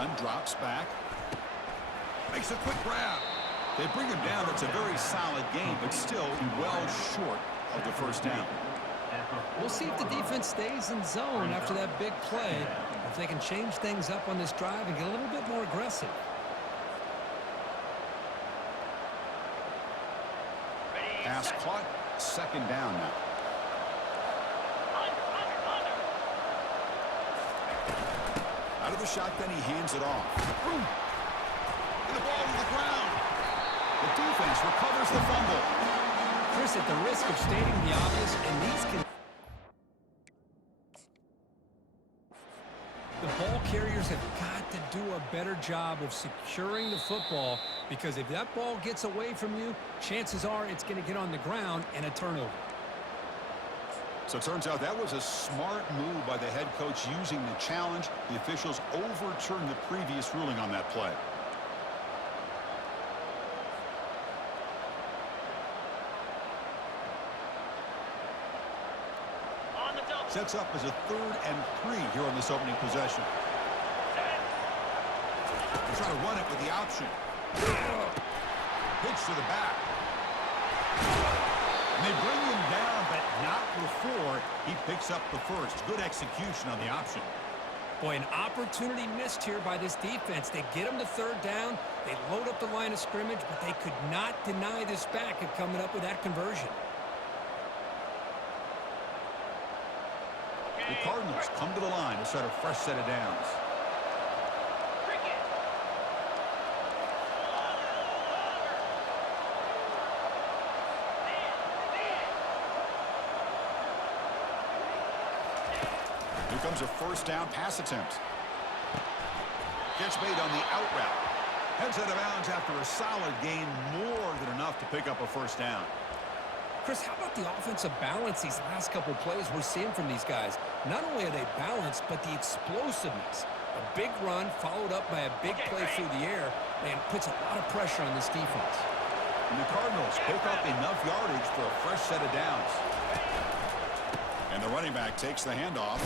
shotgun, drops back. Makes a quick grab. They bring him down. It's a very solid game, but still well short of the first down. We'll see if the defense stays in zone after that big play, if they can change things up on this drive and get a little bit more aggressive. Pass caught. Second down now. Out of the shotgun, he hands it off. And the ball to the ground. The defense recovers the fumble. Chris, at the risk of stating the obvious, and these can... The ball carriers have got to do a better job of securing the football, because if that ball gets away from you, chances are it's going to get on the ground and a turnover. So it turns out that was a smart move by the head coach using the challenge. The officials overturned the previous ruling on that play. Sets up as a 3rd and 3 here on this opening possession. They try to run it with the option. Pitch to the back. And they bring him down, but not before he picks up the first. Good execution on the option. Boy, an opportunity missed here by this defense. They get him to 3rd down. They load up the line of scrimmage, but they could not deny this back of coming up with that conversion. The Cardinals come to the line to start a fresh set of downs. Here comes a first down pass attempt. Gets made on the out route. Heads out of bounds after a solid gain, more than enough to pick up a first down. Chris, how about the offensive balance these last couple plays we're seeing from these guys? Not only are they balanced, but the explosiveness. A big run followed up by a big play through the air, and puts a lot of pressure on this defense. And the Cardinals pick up enough yardage for a fresh set of downs. And the running back takes the handoff.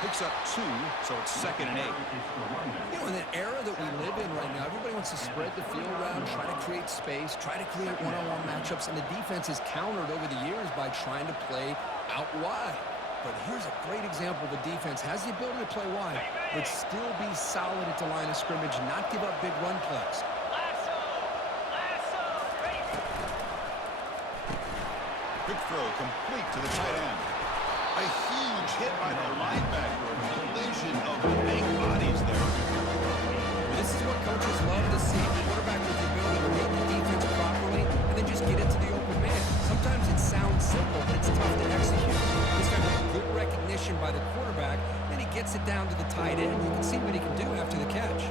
Picks up 2, so it's 2nd and 8. You know, in the era that we live in right now, everybody wants to spread the field around, try to create space, try to create one-on-one matchups, and the defense is countered over the years by trying to play out wide. But here's a great example of a defense has the ability to play wide, but still be solid at the line of scrimmage, not give up big run plays. Quick throw complete to the tight end. A huge hit by the linebacker. A collision of big bodies there. This is what coaches love to see. A quarterback with the ability to read the defense properly and then just get it to the open man. Sometimes it sounds simple, but it's tough to execute. This time with good recognition by the quarterback, then he gets it down to the tight end. You can see what he can do after the catch.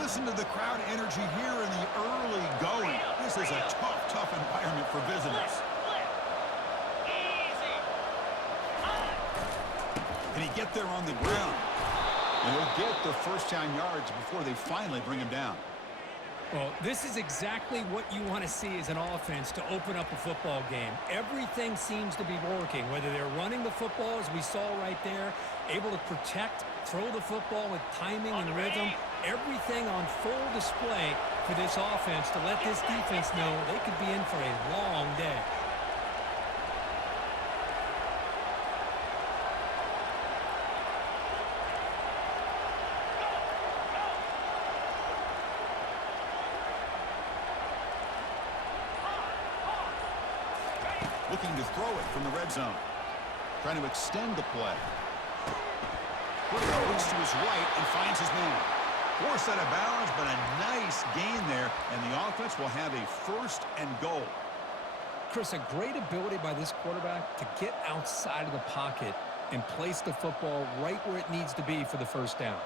Listen to the crowd energy here in the early going. This is a tough environment for visitors. Can he get there on the ground? And he'll get the first down yards before they finally bring him down. Well, this is exactly what you want to see as an offense to open up a football game. Everything seems to be working, whether they're running the football, as we saw right there, able to protect, throw the football with timing and rhythm. Everything on full display for this offense to let this defense know they could be in for a long day. Looking to throw it from the red zone. Trying to extend the play. Looks to his right and finds his man. Forced out of bounds, but a nice gain there, and the offense will have a 1st and goal. Chris, a great ability by this quarterback to get outside of the pocket and place the football right where it needs to be for the first down.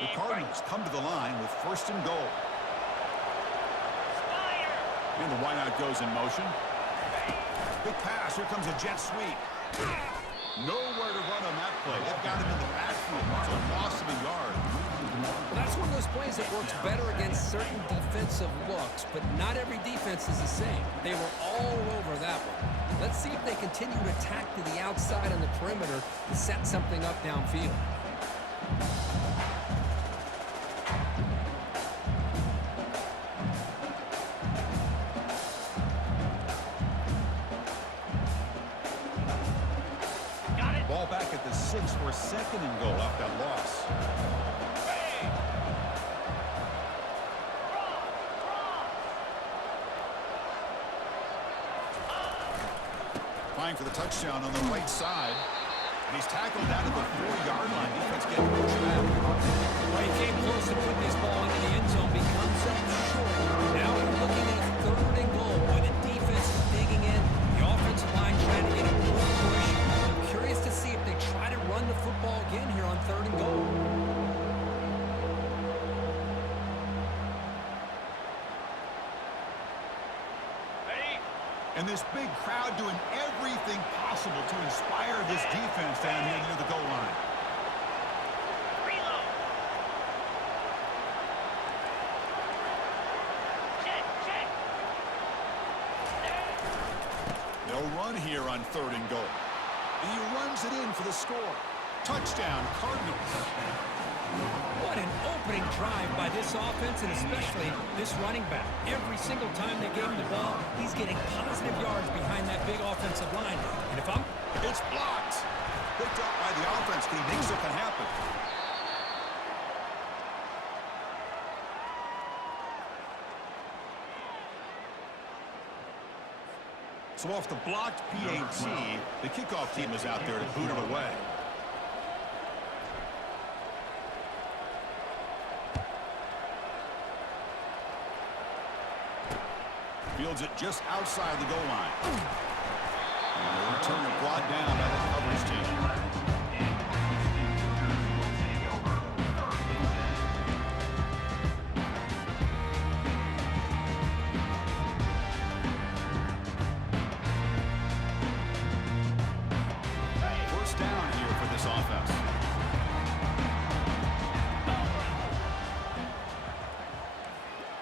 The Cardinals come to the line with 1st and goal. And the wideout goes in motion. Big pass. Here comes a jet sweep. Nowhere to run on that play. They've got him in the backfield. It's a loss of a yard. Well, that's one of those plays that works better against certain defensive looks, but not every defense is the same. They were all over that one. Let's see if they continue to attack to the outside on the perimeter to set something up downfield. Ball back at the 6 for a 2nd and goal off that loss. Trying for the touchdown on the right side. And he's tackled down at the 4-yard line. Defense getting pushed back. Well, he came close to putting this ball into the end zone, becomes up short. Now we're looking at 3rd and goal. Boy, the defense is digging in. The offensive line trying to get a more push. I'm curious to see if they try to run the football again here on 3rd and goal. And this big crowd doing everything possible to inspire this defense down here near the goal line. Reload. Check. They'll run here on 3rd and goal. And he runs it in for the score. Touchdown, Cardinals. What an opening drive by this offense, and especially this running back. Every single time they gave him the ball, he's getting positive yards behind that big offensive line. And if I'm... It's blocked. Picked up by the offense. Can he make something happen? So off the blocked PAT, the kickoff team is out there to boot it away. Fields it just outside the goal line. And the return is brought down by the coverage team. First down here for this offense.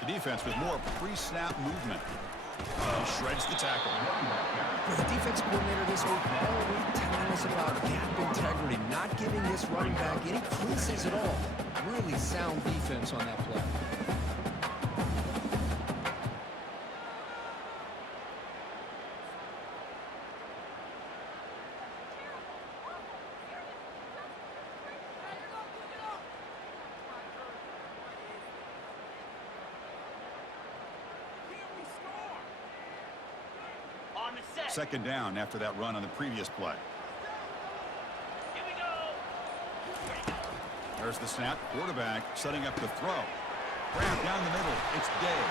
The defense with more pre-snap movement. He shreds the tackle. Well, the defense coordinator this week already telling us about gap integrity, not giving this running back any creases at all. Really sound defense on that play. On the set. 2nd down after that run on the previous play. Here we go. There's the snap. Quarterback setting up the throw. Grab down the middle. It's Day.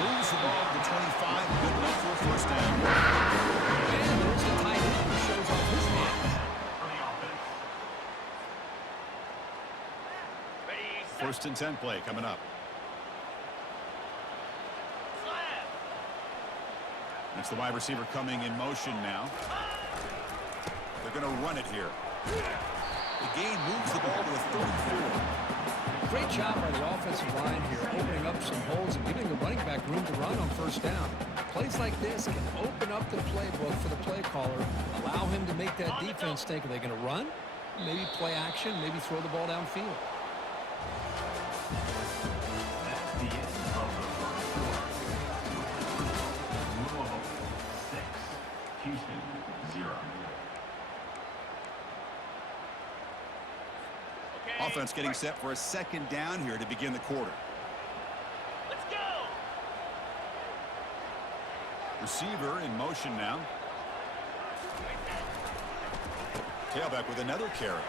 Moves the ball to the 25. Good enough for a 1st down. And there's the tight end who shows off his hands. Ready, set. 1st and 10 play coming up. Slam. It's the wide receiver coming in motion now. They're going to run it here. The game moves the ball to the 34. Great job by the offensive line here, opening up some holes and giving the running back room to run on 1st down. Plays like this can open up the playbook for the play caller, allow him to make that defense think, are they going to run? Maybe play action, maybe throw the ball downfield. That's the end of the first quarter. Louisville 6, Houston 0. Okay. Offense getting set for a 2nd down here to begin the quarter. Let's go. Receiver in motion now. Tailback with another carry.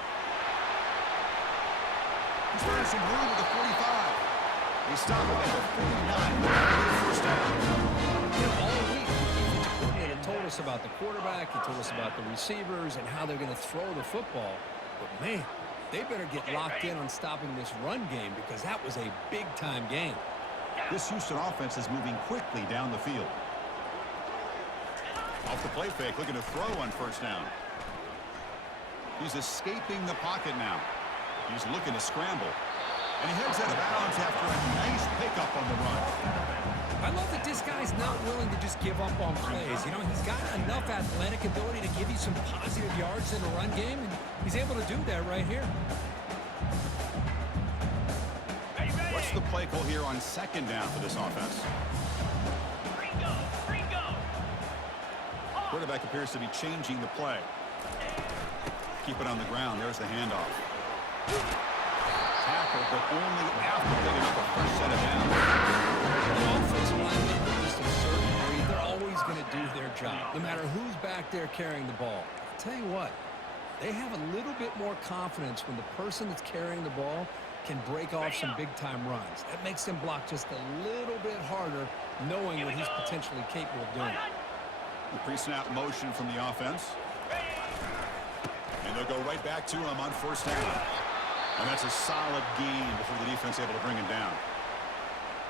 He's throwing some room at the 45. He's stopping at the 49. 1st down. You know, all week, the defensive coordinator told us about the quarterback. He told us about the receivers and how they're going to throw the football. But, man, they better get locked in on stopping this run game because that was a big-time game. This Houston offense is moving quickly down the field. Off the play fake, looking to throw on 1st down. He's escaping the pocket now. He's looking to scramble. And he heads out of bounds after a nice pickup on the run. I love that this guy's not willing to just give up on plays. You know, he's got enough athletic ability to give you some positive yards in the run game, and he's able to do that right here. What's the play call here on second down for this offense? Ringo, Ringo. Quarterback appears to be changing the play. Keep it on the ground. There's the handoff. Tackle, but only after picking up a fresh set of downs. The offensive linemen are just a certain breed. They're always going to do their job, no matter who's back there carrying the ball. I'll tell you what, they have a little bit more confidence when the person that's carrying the ball can break off some big-time runs. That makes them block just a little bit harder, knowing what he's potentially capable of doing. The pre-snap motion from the offense. And they'll go right back to him on first down. And that's a solid gain before the defense able to bring him down.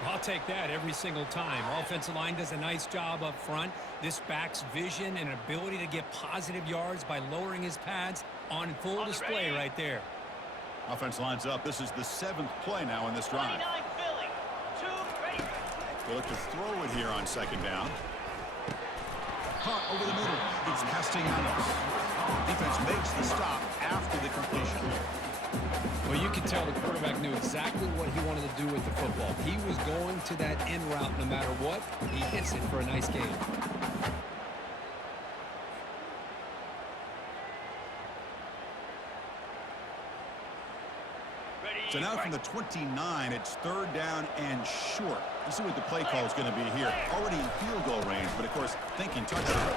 I'll take that every single time. Offensive line does a nice job up front. This back's vision and ability to get positive yards by lowering his pads on full display right there. Offense lines up. This is the 7th play now in this drive. 29 Philly. 2 ready. They look to throw it here on second down. Caught over the middle. It's Castellanos. Defense makes the stop after the completion. Well, you can tell the quarterback knew exactly what he wanted to do with the football. He was going to that end route no matter what. He hits it for a nice gain. So now from the 29, it's 3rd down and short. Let's see what the play call is going to be here. Already in field goal range, but of course, thinking touchdown.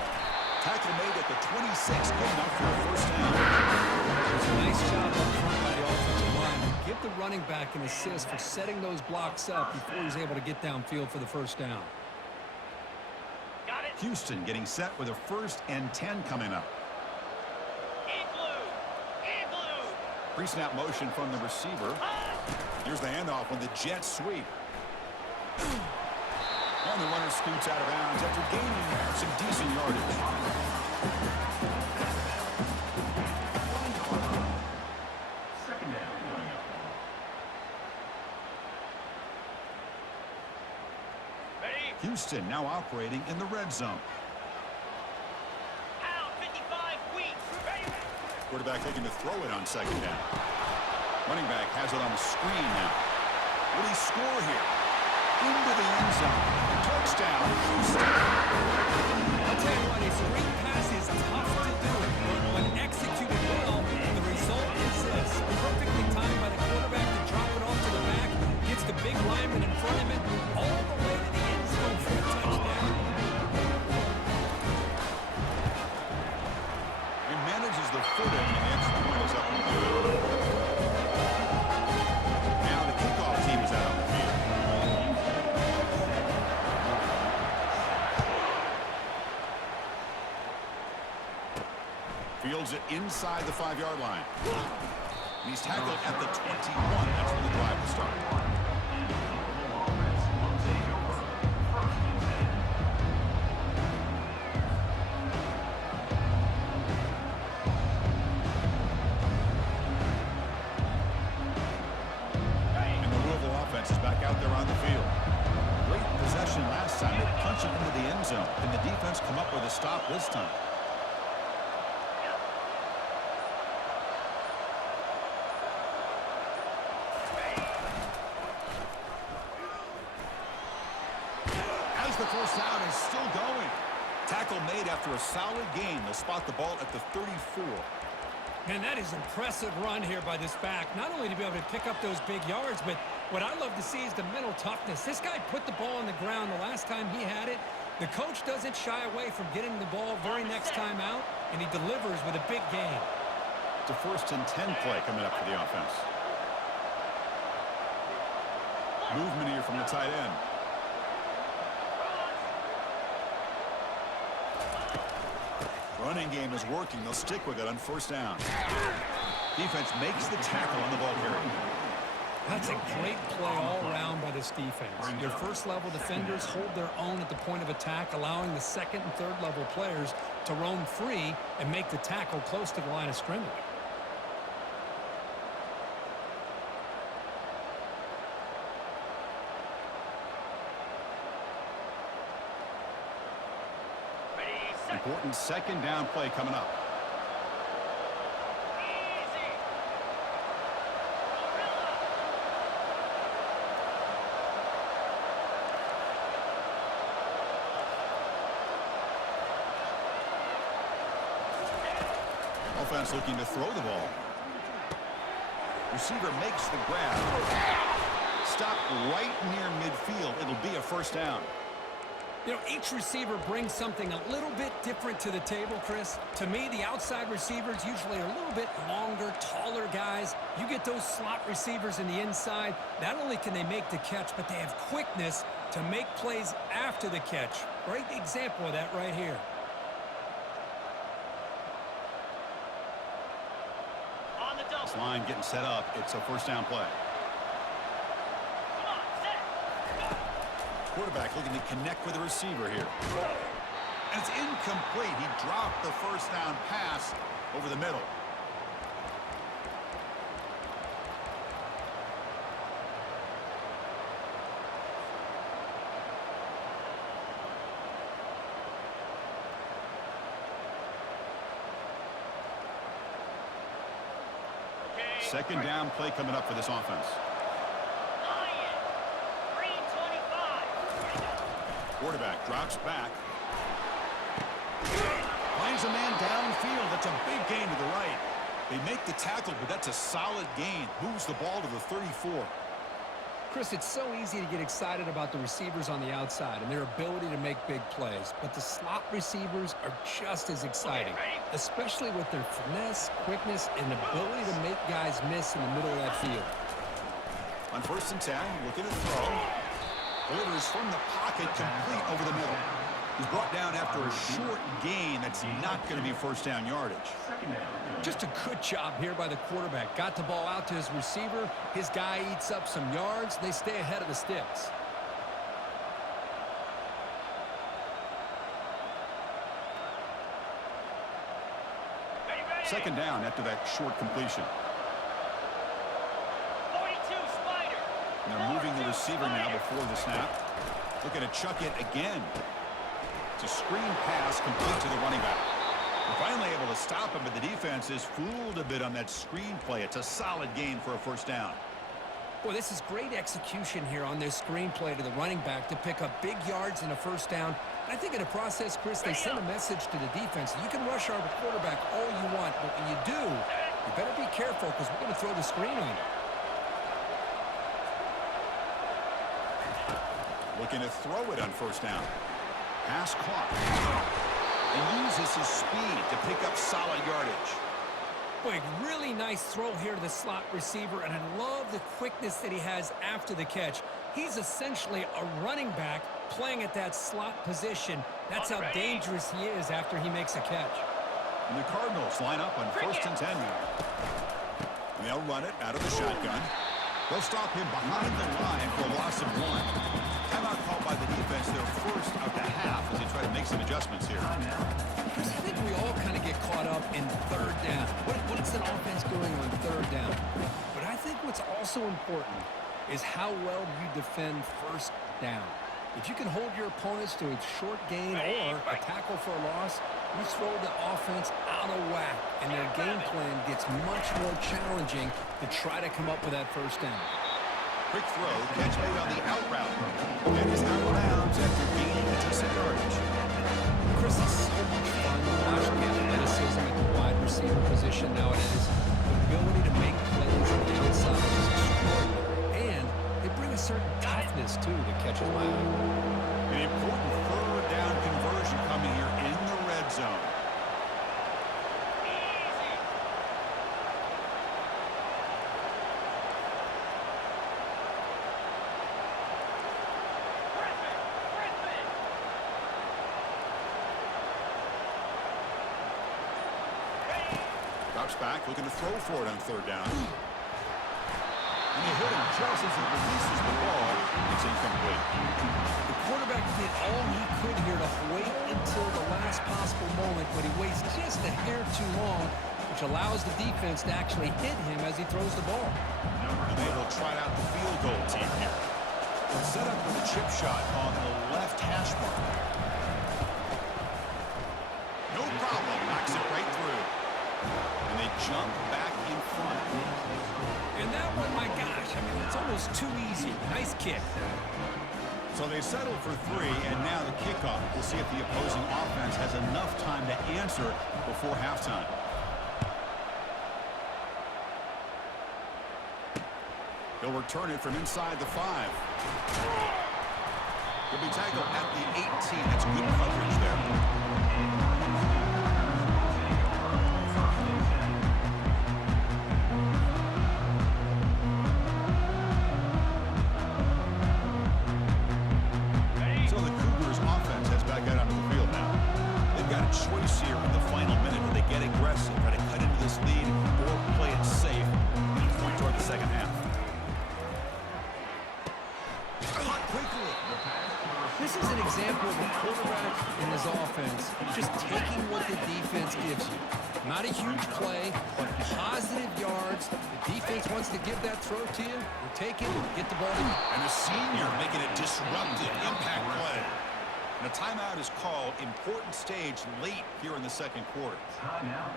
Tackle made at the 26, good enough for a first down. It's a nice job up front by the offensive line. Give the running back an assist for setting those blocks up before he's able to get downfield for the first down. Got it. Houston getting set with a 1st and 10 coming up. Igloo. Igloo. Pre-snap motion from the receiver. Here's the handoff on the jet sweep. And the runner scoots out of bounds after gaining some decent yardage. Second down coming up. Ready. Houston now operating in the red zone. Out. 55 weeks. Ready. Quarterback looking to throw it on second down. Running back has it on the screen now. Will he score here? Into the end zone. Touchdown, Houston. I'll tell you what, a screen pass is tough to do, but when executed well, the result is this. Perfectly timed by the quarterback to drop it off to the back, gets the big lineman in front of him, all the way to the end zone for a touchdown. He manages the footing, and the extra point is up in the field. Now the kickoff team is out on the field. Fields it inside the 5-yard line. And he's tackled at the 21. That's where the drive will start. Offense will take over. 1st and 10. And the Louisville offense is back out there on the field. Great possession last time. They punch it into the end zone. Can the defense come up with a stop this time? As the first down is still going. Tackle made after a solid gain. They'll spot the ball at the 34. Man, that is impressive run here by this back. Not only to be able to pick up those big yards, but what I love to see is the mental toughness. This guy put the ball on the ground the last time he had it. The coach doesn't shy away from getting the ball very next time out, and he delivers with a big gain. It's a 1st and 10 play coming up for the offense. Movement here from the tight end. Running game is working. They'll stick with it on first down. Defense makes the tackle on the ball carrier. That's a great play all around by this defense. Your first-level defenders hold their own at the point of attack, allowing the second and third-level players to roam free and make the tackle close to the line of scrimmage. Important second down play coming up. Easy. Offense looking to throw the ball. Receiver makes the grab. Stop right near midfield. It'll be a first down. You know, each receiver brings something a little bit different to the table, Chris. To me, the outside receivers usually are a little bit longer, taller guys. You get those slot receivers in the inside, not only can they make the catch, but they have quickness to make plays after the catch. Great example of that right here. On the double. This line getting set up. It's a first down play. Come on, set. Go. Quarterback looking to connect with the receiver here. And it's incomplete. He dropped the first down pass over the middle. Okay. Second down play coming up for this offense. Lion. Green 25. Quarterback drops back. Finds a man downfield. That's a big gain to the right. They make the tackle, but that's a solid gain. Moves the ball to the 34. Chris, it's so easy to get excited about the receivers on the outside and their ability to make big plays, but the slot receivers are just as exciting, especially with their finesse, quickness, and ability to make guys miss in the middle of that field. On 1st and 10, looking to throw. Delivers from the pocket, complete over the middle. He's brought down after a short gain. That's not going to be first down yardage. Second down. Just a good job here by the quarterback. Got the ball out to his receiver. His guy eats up some yards. They stay ahead of the sticks. Ready, ready. Second down after that short completion. 42 Spider. And they're moving the receiver now before the snap. Looking to chuck it again. It's a screen pass complete to the running back. They're finally able to stop him, but the defense is fooled a bit on that screen play. It's a solid gain for a first down. Boy, this is great execution here on this screenplay to the running back to pick up big yards and a first down. I think in the process, Chris, they send a message to the defense. You can rush our quarterback all you want, but when you do, you better be careful because we're going to throw the screen on you. Looking to throw it on first down. Pass clock. And uses his speed to pick up solid yardage. Boy, really nice throw here to the slot receiver, and I love the quickness that he has after the catch. He's essentially a running back playing at that slot position. That's how dangerous he is after he makes a catch. And the Cardinals line up on 1st and 10 now. And they'll run it out of the shotgun. They'll stop him behind the line for a loss of 1. Timeout called by the defense, their first of the half as they try to make some adjustments here. Chris, I think we all kind of get caught up in third down. What is an offense doing on third down? But I think what's also important is how well you defend first down. If you can hold your opponents to a short gain or a tackle for a loss, you throw the offense out of whack, and their game plan gets much more challenging to try to come up with that first down. Quick throw, catch made on the out route. And he's out of bounds after gaining a decent yardage. Chris, it's so much fun to watch the athleticism at the wide receiver position nowadays. The ability to make plays on the outside is extraordinary. And they bring a certain toughness, too, that catches my eye. An important third down conversion coming here in the red zone. Easy. Griffin. Ready. Drops back, looking to throw for it on third down. And they hit him just as he releases the ball. It's incomplete. The quarterback did all he could here to wait until the last possible moment, but he waits just a hair too long, which allows the defense to actually hit him as he throws the ball. And they will try out the field goal team here. They'll set up with a chip shot on the left hash mark. jump back in front. And that one, my gosh, I mean, it's almost too easy. Nice kick. So they settled for 3, and now the kickoff. We'll see if the opposing offense has enough time to answer before halftime. He'll return it from inside the 5. He'll be tackled at the 18. That's good coverage there. So the Cougars offense heads back out onto the field now. They've got a choice here in the final minute. Do they get aggressive, try to cut into this lead, or play it safe and point toward the second half? Caught quickly. This is an example of a quarterback in his offense just taking what the defense gives you. Not a huge play, but positive yards. The defense wants to give that throw to you. You take it, get the ball to you. And a senior making a disruptive impact play. And a timeout is called. Important stage late here in the second quarter.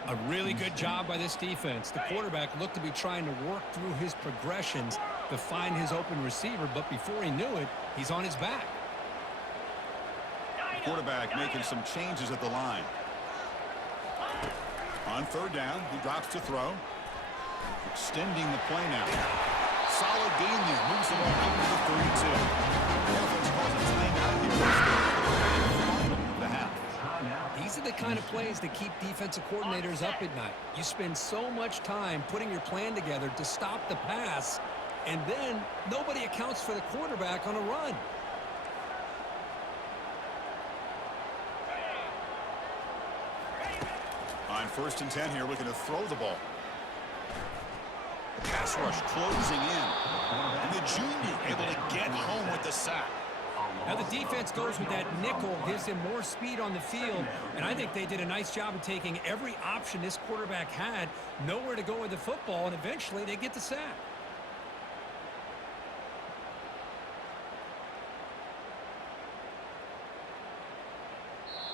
A really good job by this defense. The quarterback looked to be trying to work through his progressions to find his open receiver, but before he knew it, he's on his back. Quarterback making some changes at the line. On third down, he drops to throw. Extending the play now. Solid gain there. Moves the ball out to the 32. The offense calls a timeout here. Final of the half. These are the kind of plays that keep defensive coordinators up at night. You spend so much time putting your plan together to stop the pass, and then nobody accounts for the quarterback on a run. On 1st and 10 here, looking to throw the ball. The pass rush closing in. And the junior able to get home with the sack. Now the defense goes with that nickel, gives him more speed on the field, and I think they did a nice job of taking every option this quarterback had, nowhere to go with the football, and eventually they get the sack.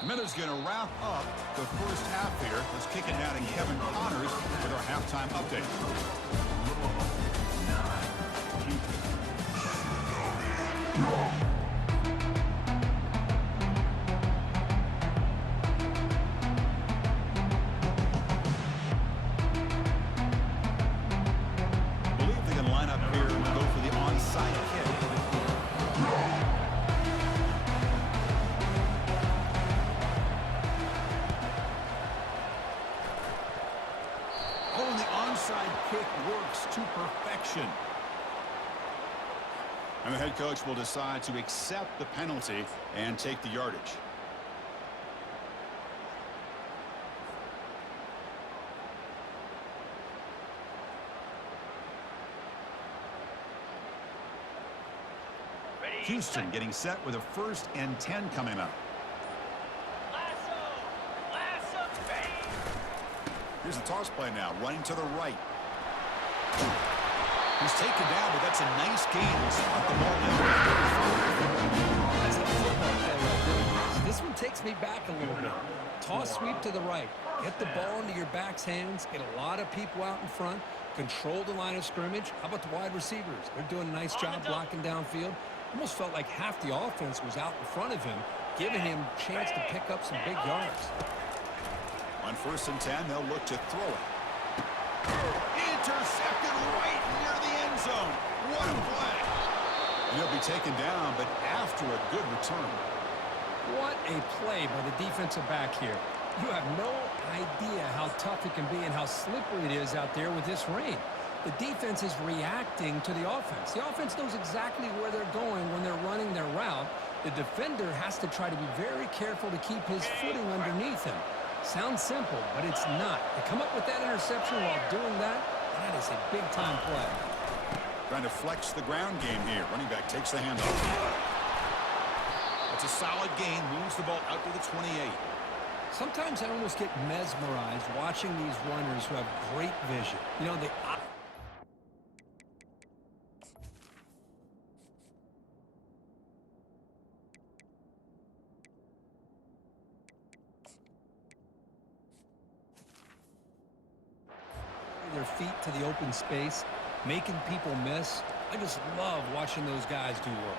The Minnows going to wrap up the first half here. Let's kick it down to Kevin Connors with our halftime update. I believe they can line up here and go for the onside kick. Kick works to perfection. And the head coach will decide to accept the penalty and take the yardage. Houston getting set with a 1st and 10 coming up. Here's the toss play now, running to the right. He's taken down, but that's a nice gain. We'll spot the ball now. That's a football play right there. This one takes me back a little bit. Toss sweep to the right. Get the ball into your back's hands. Get a lot of people out in front. Control the line of scrimmage. How about the wide receivers? They're doing a nice job blocking downfield. Almost felt like half the offense was out in front of him, giving him a chance to pick up some big yards. On 1st and 10, they'll look to throw it. Intercepted right near the end zone. What a play. And he'll be taken down, but after a good return. What a play by the defensive back here. You have no idea how tough it can be and how slippery it is out there with this rain. The defense is reacting to the offense. The offense knows exactly where they're going when they're running their route. The defender has to try to be very careful to keep his footing underneath him. Sounds simple, but it's not. To come up with that interception while doing that, that is a big-time play. Trying to flex the ground game here. Running back takes the handoff. That's a solid gain. Moves the ball out to the 28. Sometimes I almost get mesmerized watching these runners who have great vision. You know, they... their feet to the open space, making people miss. I just love watching those guys do work.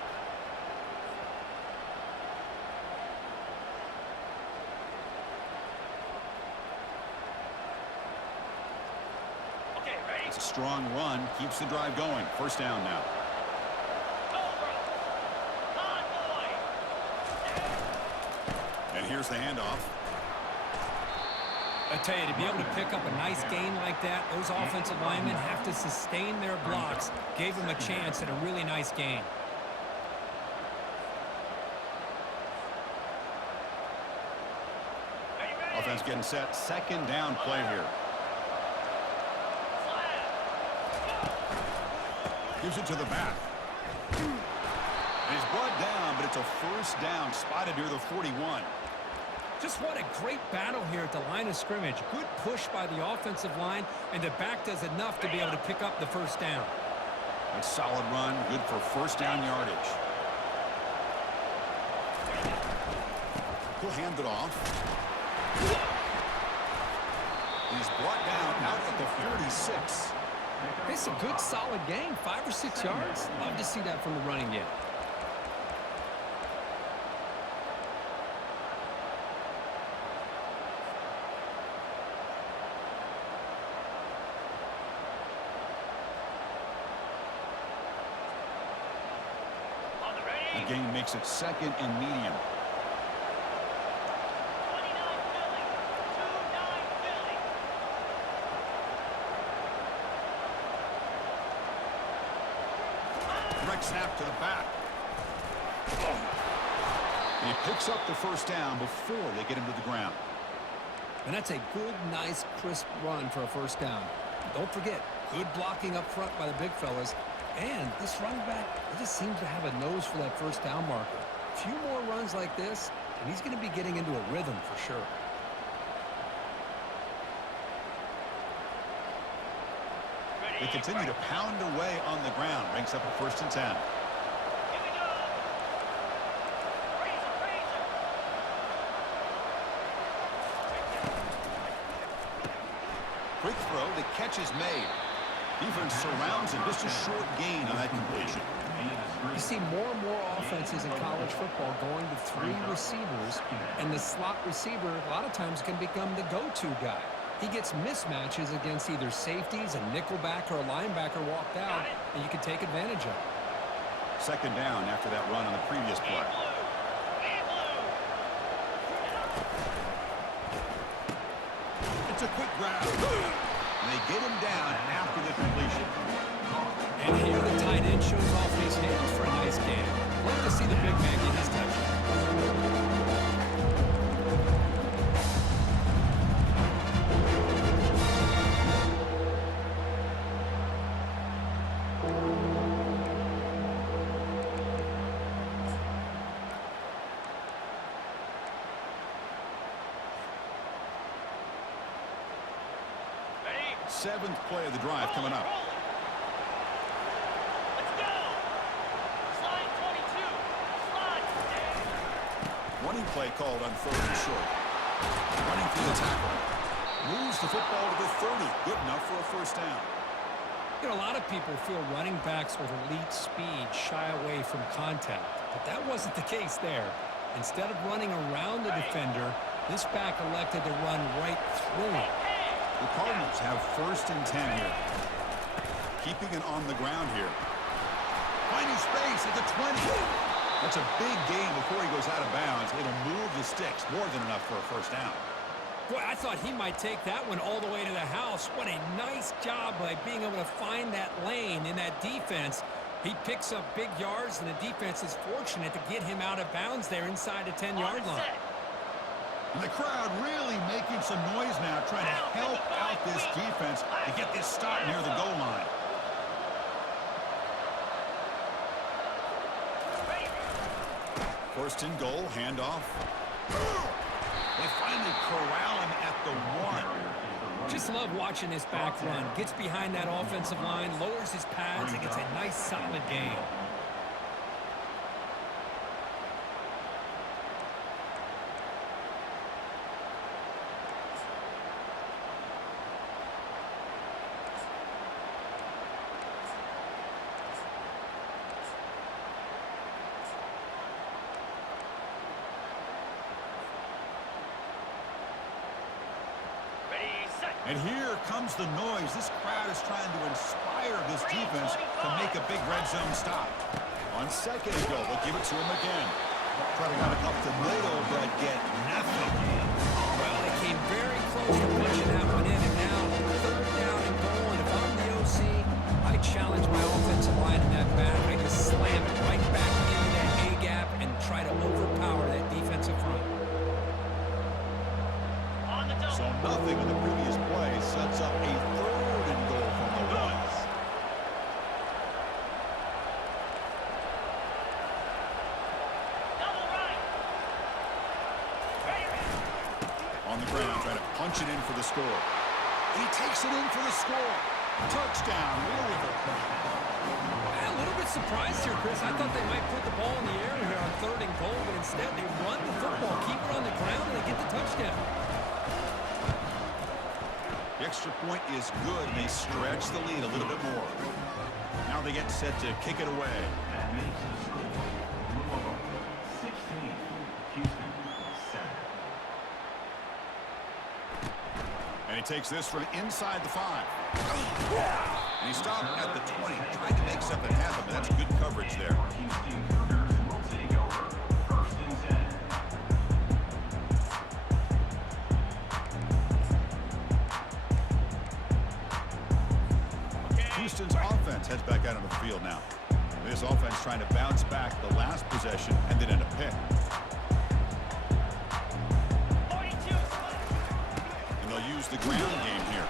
Okay, ready? It's a strong run, keeps the drive going. First down now. Over. Convoy. And here's the handoff. I tell you, to be able to pick up a nice gain like that, those offensive linemen have to sustain their blocks. Gave them a chance at a really nice gain. Ready, ready? Offense getting set. Second down play here. Gives it to the back. And he's brought down, but it's a first down spotted near the 41. Just what a great battle here at the line of scrimmage. Good push by the offensive line, and the back does enough to be able to pick up the first down. A solid run, good for first down yardage. He'll hand it off. He's brought down out at the 46. It's a good, solid gain, 5 or 6 yards. Love to see that from the running game. On the ready? The gain makes it second and medium. 29 Philly. 2-9 Philly. Direct snap to the back. And he picks up the first down before they get him to the ground. And that's a good, nice, crisp run for a first down. Don't forget, good blocking up front by the big fellas. And this running back, he just seems to have a nose for that first down marker. A few more runs like this, and he's going to be getting into a rhythm for sure. They continue to pound away on the ground. Ranks up at first and 10. Here we go. Razor, razor. Quick throw. The catch is made. Defense surrounds him. Just a short gain on that completion. You see more and more offenses in college football going to 3 receivers, and the slot receiver a lot of times can become the go-to guy. He gets mismatches against either safeties, a nickelback, or a linebacker walked out, and you can take advantage of it. Second down after that run on the previous play. And blue. It's a quick grab. And they get him down after the completion. And here the tight end shows off his hands for a nice game. Love to see the big man get his touches. Ready? Seventh play of the drive coming up. Let's go. Slide 22. Slide. Running play called on third and short. Running through the tackle. Moves the football to the 30. Good enough for a first down. You know, a lot of people feel running backs with elite speed shy away from contact, but that wasn't the case there. Instead of running around the defender, this back elected to run right through him. The Cardinals have first and 10 here. Keeping it on the ground here. Finding space at the 20. That's a big gain before he goes out of bounds. It'll move the sticks more than enough for a first down. Boy, I thought he might take that one all the way to the house. What a nice job by being able to find that lane in that defense. He picks up big yards, and the defense is fortunate to get him out of bounds there inside the 10-yard line. And the crowd really making some noise now, trying to help out this defense to get this stop near the goal line. First and goal, handoff. They finally corral him at the 1. Just love watching this back run. Gets behind that offensive line, lowers his pads, and gets a nice, solid gain. And here comes the noise. This crowd is trying to inspire this defense to make a big red zone stop. On second and goal, they'll give it to him again. Try to run it up the middle, but get nothing. Well, they came very close to punching that one in, and now third down and goal. And if I'm the OC, I challenge my offensive line in that back. I just slam it right back into that A-gap and try to overpower that defensive front. On the double. So nothing on the previous play sets up a third and goal from the ones. Double right. Ready. On the ground, trying to punch it in for the score. He takes it in for the score. Touchdown, Louisville. A little bit surprised here, Chris. I thought they might put the ball in the air here on third and goal, but instead they run the football, keep it on the ground, and they get the touchdown. The extra point is good, and they stretch the lead a little bit more. Now they get set to kick it away. That makes the score Louisville 16, Houston 7. And he takes this from inside the 5. And he stopped at the 20, trying to make something happen, but that's good coverage there. Houston Cougars will take over first and 10. Houston's offense heads back out on the field now. This offense trying to bounce back the last possession and then end a pick. 42 split. And they'll use the ground game here.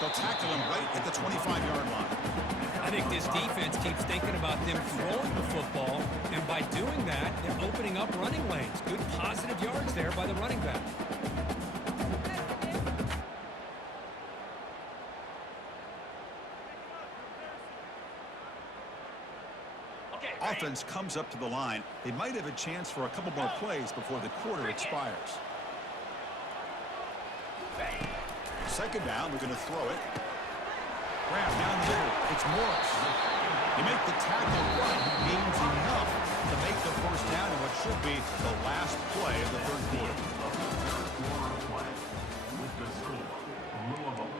They'll tackle him right at the 25-yard line. I think this defense keeps thinking about them throwing the football, and by doing that, they're opening up running lanes. Good positive yards there by the running back. Okay, ready. Offense comes up to the line. They might have a chance for a couple more plays before the quarter expires. Ready. Second down, we're going to throw it. Grab down the middle. It's Morris. They make the tackle right. He gains enough to make the first down in what should be the last play of the third quarter. Third quarter play with the score Louisville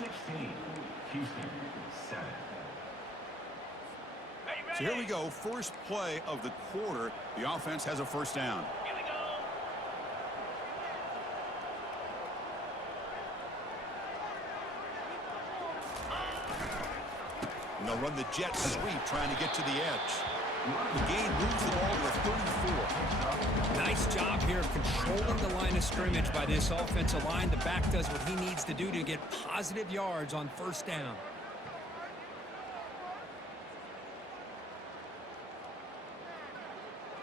16, Houston 7. Ready, ready. So here we go. First play of the quarter. The offense has a first down. Here we go. And they'll run the jet sweep trying to get to the edge. The gain moves the ball to the 34. Nice job here of controlling the line of scrimmage by this offensive line. The back does what he needs to do to get positive yards on first down.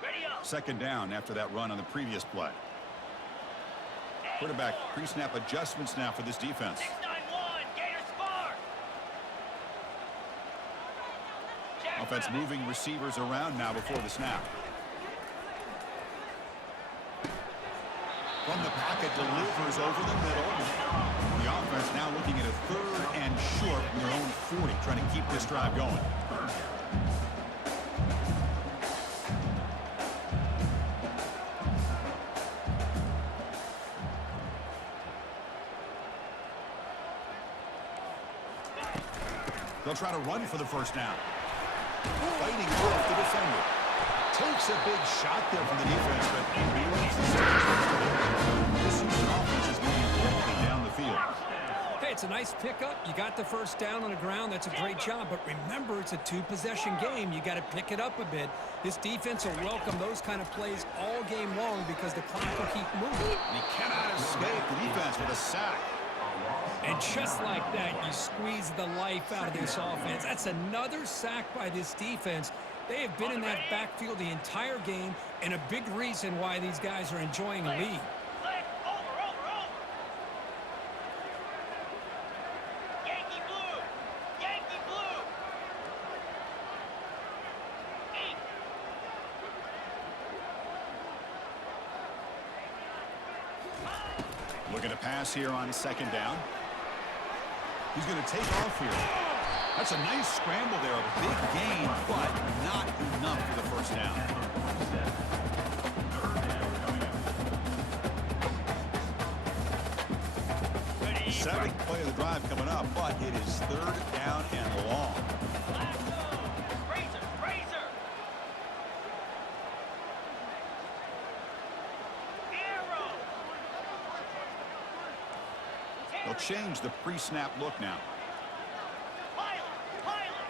Ready up. Second down after that run on the previous play. Quarterback pre-snap adjustments now for this defense. 691. Gator spar. Offense moving receivers around now before the snap. From the pocket, delivers over the middle. The offense now looking at a third and short from their own 40, trying to keep this drive going. They'll try to run for the first down. Fighting off the defender. Takes a big shot there from the defense, but reloads the stage. This Houston offense is moving quickly down the field. Hey, it's a nice pickup. You got the first down on the ground. That's a great job. But remember, it's a two-possession game. You got to pick it up a bit. This defense will welcome those kind of plays all game long because the clock will keep moving. And he cannot escape the defense with a sack. And just like that, you squeeze the life out of this offense. That's another sack by this defense. They have been in that backfield the entire game, and a big reason why these guys are enjoying a lead. Flag. Over. Yankee blue. Yankee blue. Eat. Looking to pass here on second down. He's going to take off here. That's a nice scramble there. A big gain, but not enough for the first down. Ready Seventh play of the drive coming up, but it is third down and long. Lasso. Razor, razor. Arrow. They'll change the pre-snap look now. Pilot, pilot.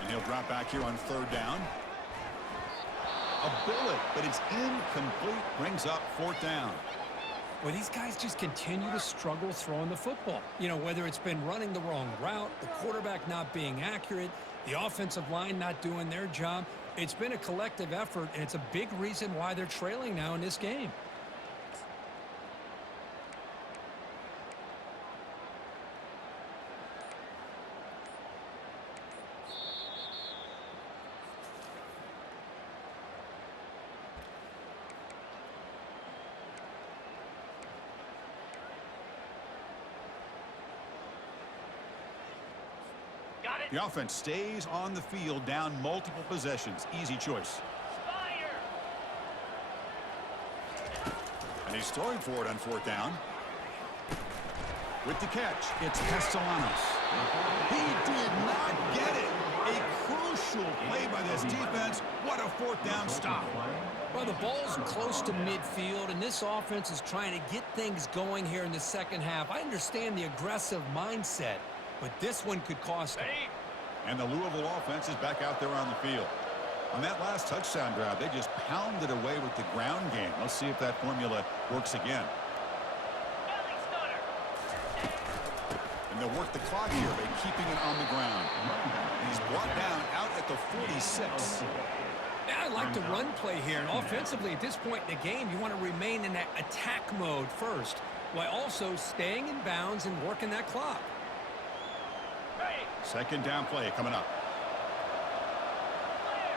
And he'll drop back here on third down. A bullet, but it's incomplete. Brings up fourth down. Well, these guys just continue to struggle throwing the football. You know, whether it's been running the wrong route, the quarterback not being accurate, the offensive line not doing their job. It's been a collective effort, and it's a big reason why they're trailing now in this game. Got it. The offense stays on the field, down multiple possessions. Easy choice. Fire. And he's throwing for it on fourth down. With the catch, it's Castellanos. He did not get it. A crucial play by this defense. What a fourth down stop. Well, the ball's close to midfield, and this offense is trying to get things going here in the second half. I understand the aggressive mindset, but this one could cost them. Ready. And the Louisville offense is back out there on the field. On that last touchdown drive, they just pounded away with the ground game. Let's see if that formula works again. Belly stunner. And they'll work the clock here by keeping it on the ground. And he's brought down out at the 46. Yeah, I like the run play here, and offensively at this point in the game, you want to remain in that attack mode first, while also staying in bounds and working that clock. Ready. Second down play coming up. Clear.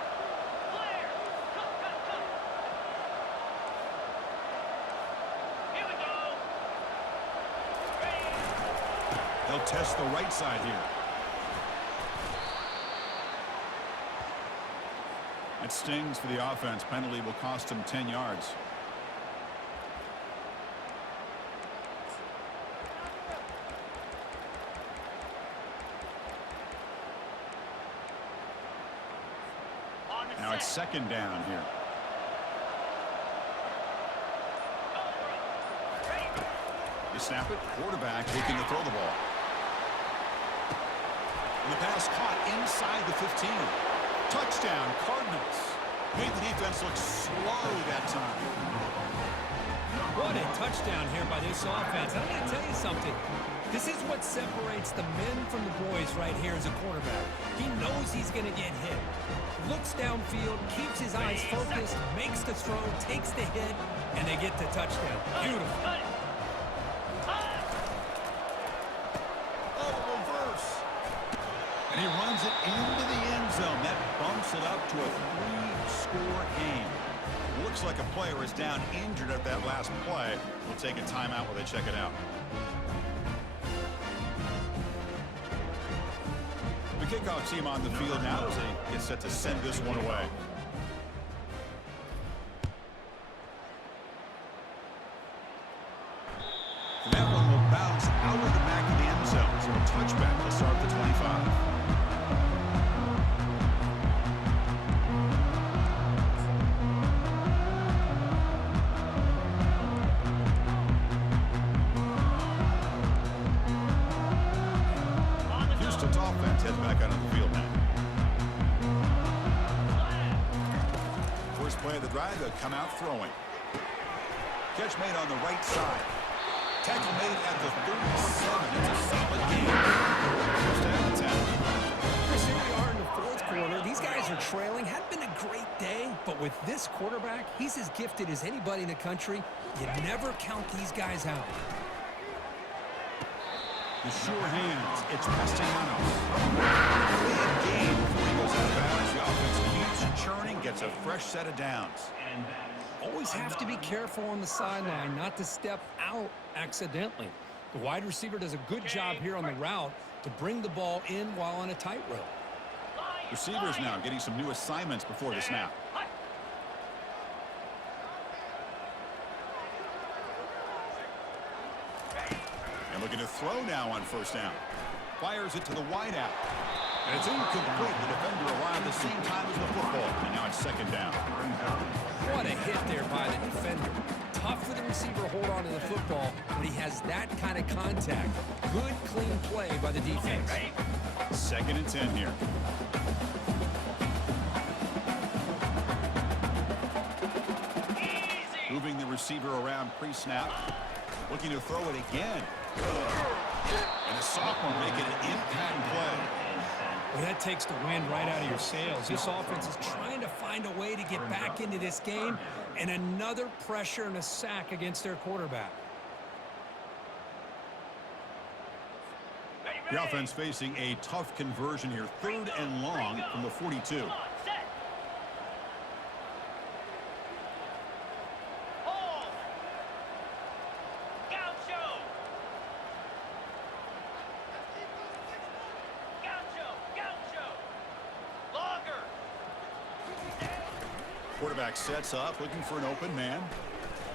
Clear. Cut, cut, cut. Here we go. Ready. They'll test the right side here. It stings for the offense. Penalty will cost him 10 yards. On the Now it's set. second down here. Go for it. Ready. You snap it. Quarterback looking to throw the ball. And the pass caught inside the 15. Touchdown, Cardinals. Made the defense look slow that time. What a touchdown here by this offense. I'm going to tell you something. This is what separates the men from the boys right here as a quarterback. He knows he's going to get hit. Looks downfield, keeps his eyes focused, makes the throw, takes the hit, and they get the touchdown. Beautiful. Cut it. Cut. Oh, reverse. And he runs it into the end zone. That bumps it up to a 3-score game. Looks like a player is down injured at that last play. We'll take a timeout while they check it out. The kickoff team on the field now as they get set to send this one away. And that one will bounce out of the back of the end zone. So a touchback will start the 25. Houston's offense heads back onto the field now. First play of the drive, they'll come out throwing. Catch made on the right side. Tackle made at the 37. It's a solid game. First down and 10. Chris, here we are in the fourth quarter. These guys are trailing. Hadn't been a great day, but with this quarterback, he's as gifted as anybody in the country. You never count these guys out. The sure hands. It's Castellanos. Big game before he goes out of bounds. The offense keeps churning, gets a fresh set of downs. Always have to be careful on the sideline not to step out accidentally. The wide receiver does a good job here on the route to bring the ball in while on a tightrope. Receivers now getting some new assignments before the snap. And looking to throw now on first down. Fires it to the wideout. And it's incomplete. The defender arrived at the same time as the football. And now it's second down. What a hit there by the defender. Tough for the receiver to hold on to the football, but he has that kind of contact. Good, clean play by the defense. Second and 10 here. Easy. Moving the receiver around pre-snap. Looking to throw it again. And a sophomore making an impact play. Well, that takes the wind right out of your sails. This offense is trying to find a way to get back into this game, and another pressure and a sack against their quarterback. Ready, The ready. offense facing a tough conversion here. Third and long from the 42. Come on, set. Hold. Gaucho. Gaucho. Gaucho. Longer. Quarterback sets up, looking for an open man.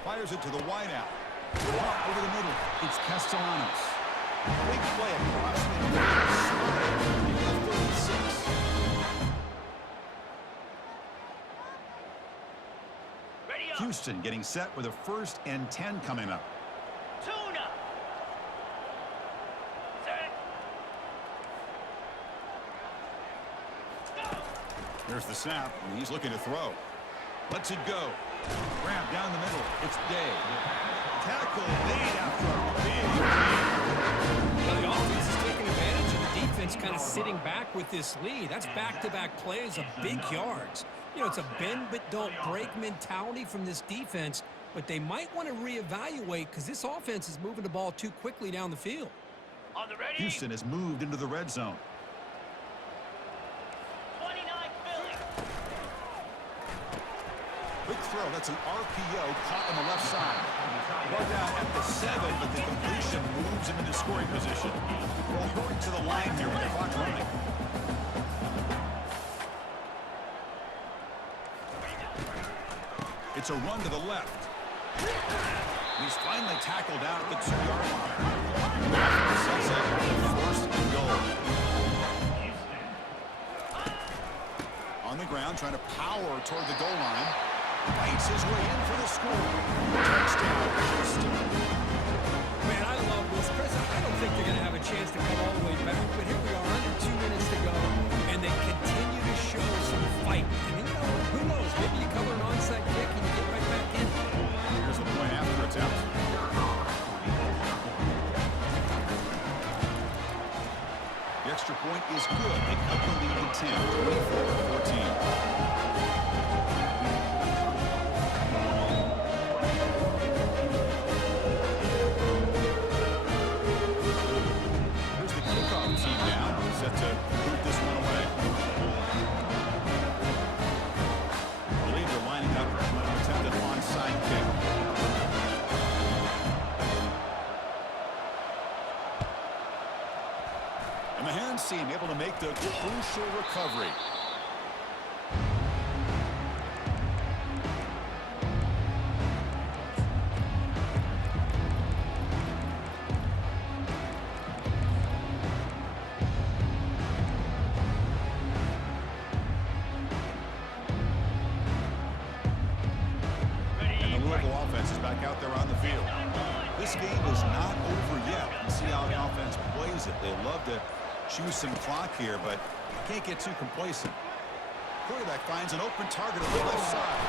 Fires it to the wideout. Over the middle, it's Castellanos. Big play across midfield. Into the 36. Ready up. Houston getting set with a 1st and 10 coming up. Tuna. Set. Go. There's the snap, and he's looking to throw. Lets it go. Grab down the middle. It's Day. Tackle made after a big lead. Well, the offense is taking advantage of the defense kind of sitting back with this lead. That's back-to-back plays of big yards. You know, it's a bend but don't break mentality from this defense, but they might want to reevaluate because this offense is moving the ball too quickly down the field. On the ready. Houston has moved into the red zone. 29 Philly. Quick throw. That's an RPO caught on the left side. Brought down at the 7, but the completion moves him into scoring position. We'll hurry to the line here with the clock running. It's a run to the left. He's finally tackled out at the 2-yard line. Sets up 1st and goal. On the ground, trying to power toward the goal line. Fights his way in for the score. Touchdown, Houston. Man, I love this. Chris, I don't think they're going to have a chance to come all the way back, but here we are, under 2 minutes to go, and they continue to show some fight. And you know, who knows? Maybe you cover an onside kick and you get right back in. Here's the point after attempt. The extra point is good. They cut the lead to 10, 24-14. Here's the kickoff team now, set to boot this one away. I believe they're lining up for an attempted onside kick. And the hands team able to make the crucial recovery. Ready. And the Louisville offense is back out there on the field. This game is not over yet. You see how the offense plays it. They love to choose some clock here, but can't get too complacent. Quarterback finds an open target on the left side.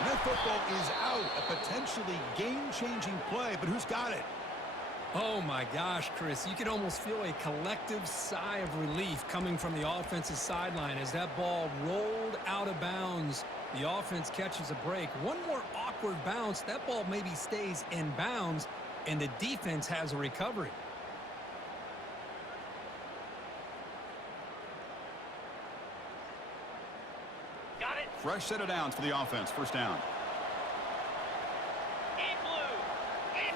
And that football is out. A potentially game-changing play, but who's got it? Oh, my gosh, Chris. You can almost feel a collective sigh of relief coming from the offensive sideline as that ball rolled out of bounds. The offense catches a break. One more awkward bounce. That ball maybe stays in bounds, and the defense has a recovery. Got it. Fresh set of downs for the offense. First down. In blue. In.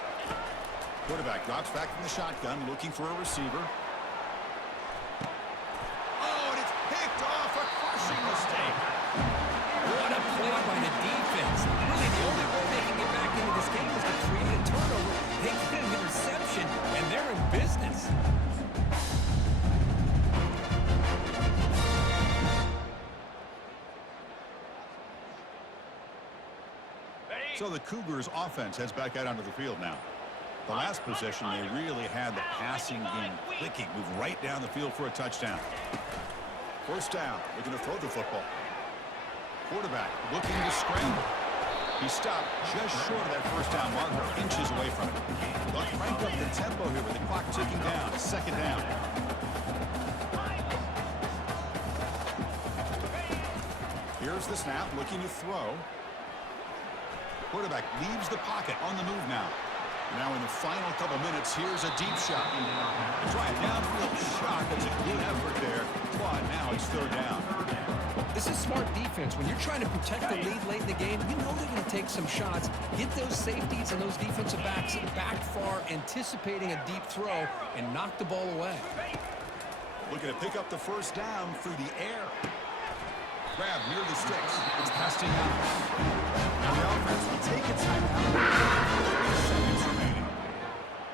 Quarterback drops back from the shotgun, looking for a receiver. Oh, and it's picked off. A crushing mistake. What a play by the defense. Really, the only way they can get back into this game is to create a turnover. They get an interception, and they're in So the Cougars offense heads back out onto the field now. The last possession, they really had the passing game clicking. Move right down the field for a touchdown. First down, looking to throw the football. Quarterback looking to scramble. He stopped just short of that first down marker, inches away from it. They'll crank up the tempo here with the clock ticking down. Second down. Here's the snap, looking to throw. Quarterback leaves the pocket on the move now. Now in the final couple minutes, here's a deep shot. A drive downfield shot. That's a good effort there. But now it's third down. This is smart defense. When you're trying to protect the lead late in the game, you know they're going to take some shots, get those safeties and those defensive backs back far, anticipating a deep throw, and knock the ball away. Looking to pick up the first down through the air. Grab near the sticks. It's testing out. Now the offense will take its time out. 3 seconds remaining.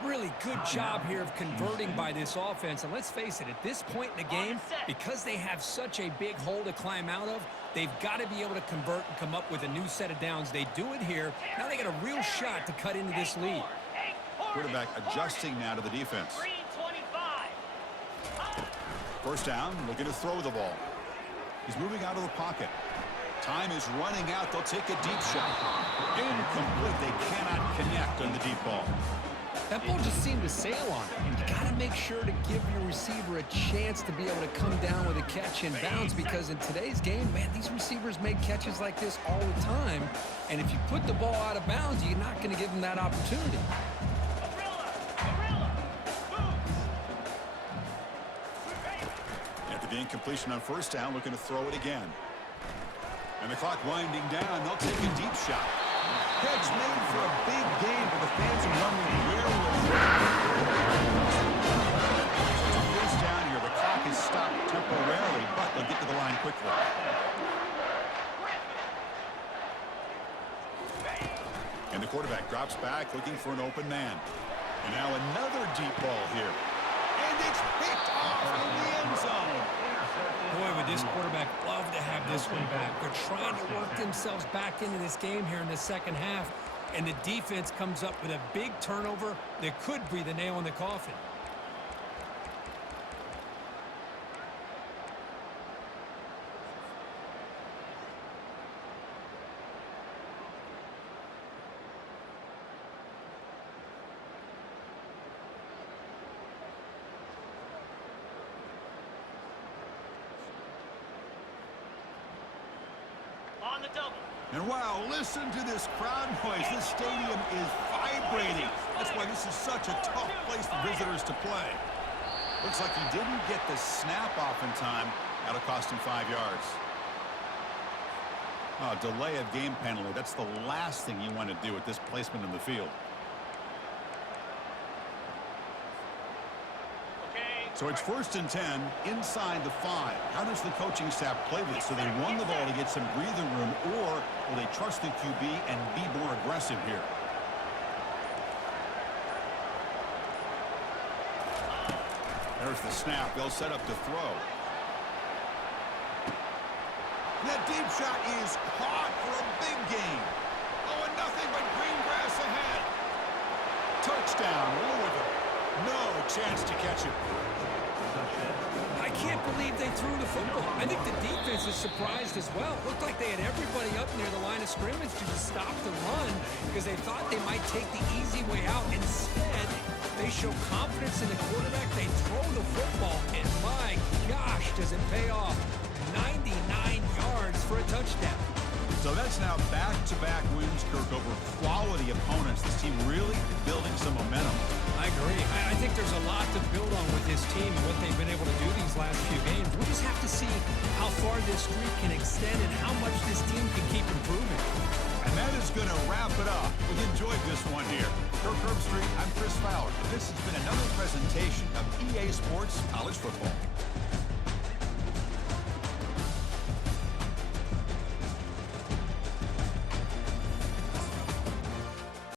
Really good job here of converting by this offense. And let's face it, at this point in the game, because they have such a big hole to climb out of, they've got to be able to convert and come up with a new set of downs. They do it here. Now they got a real shot to cut into this lead. Quarterback adjusting now to the defense. 3:25. First down, looking to throw the ball. He's moving out of the pocket. Time is running out. They'll take a deep shot. Incomplete. They cannot connect on the deep ball. That ball just seemed to sail on it. You got to make sure to give your receiver a chance to be able to come down with a catch in bounds, because in today's game, man, these receivers make catches like this all the time. And if you put the ball out of bounds, you're not going to give them that opportunity. After the incompletion on first down, looking to throw it again. And the clock winding down. They'll take a deep shot. Catch made for a big game, but the fans are wondering where was it. First down here. The clock is stopped temporarily, but they'll get to the line quickly. And the quarterback drops back, looking for an open man. And now another deep ball here. And it's picked off in the end zone. Boy, would this quarterback love to have this one back. They're trying to work themselves back into this game here in the second half, and the defense comes up with a big turnover that could be the nail in the coffin. On the double. And wow, listen to this crowd noise. This stadium is vibrating. That's why this is such a tough place for visitors to play. Looks like he didn't get the snap off in time. That'll cost him 5 yards. Oh, delay of game penalty. That's the last thing you want to do with this placement in the field. So it's 1st and 10 inside the 5. How does the coaching staff play this? Do they run the ball to get some breathing room, or will they trust the QB and be more aggressive here? There's the snap. They'll set up to throw. That deep shot is caught for a big gain. Oh, and nothing but green grass ahead. Touchdown, Louisville. No chance to catch it. I can't believe they threw the football. I think the defense is surprised as well. It looked like they had everybody up near the line of scrimmage to just stop the run because they thought they might take the easy way out. Instead, they show confidence in the quarterback. They throw the football, and my gosh, does it pay off. 99 yards for a touchdown. So that's now back-to-back wins, Kirk, over quality opponents. This team really building some momentum. I agree. I think there's a lot to build on with this team and what they've been able to do these last few games. We'll just have to see how far this streak can extend and how much this team can keep improving. And that is going to wrap it up. We enjoyed this one here. Kirk Herbstreit, I'm Chris Fowler. This has been another presentation of EA Sports College Football.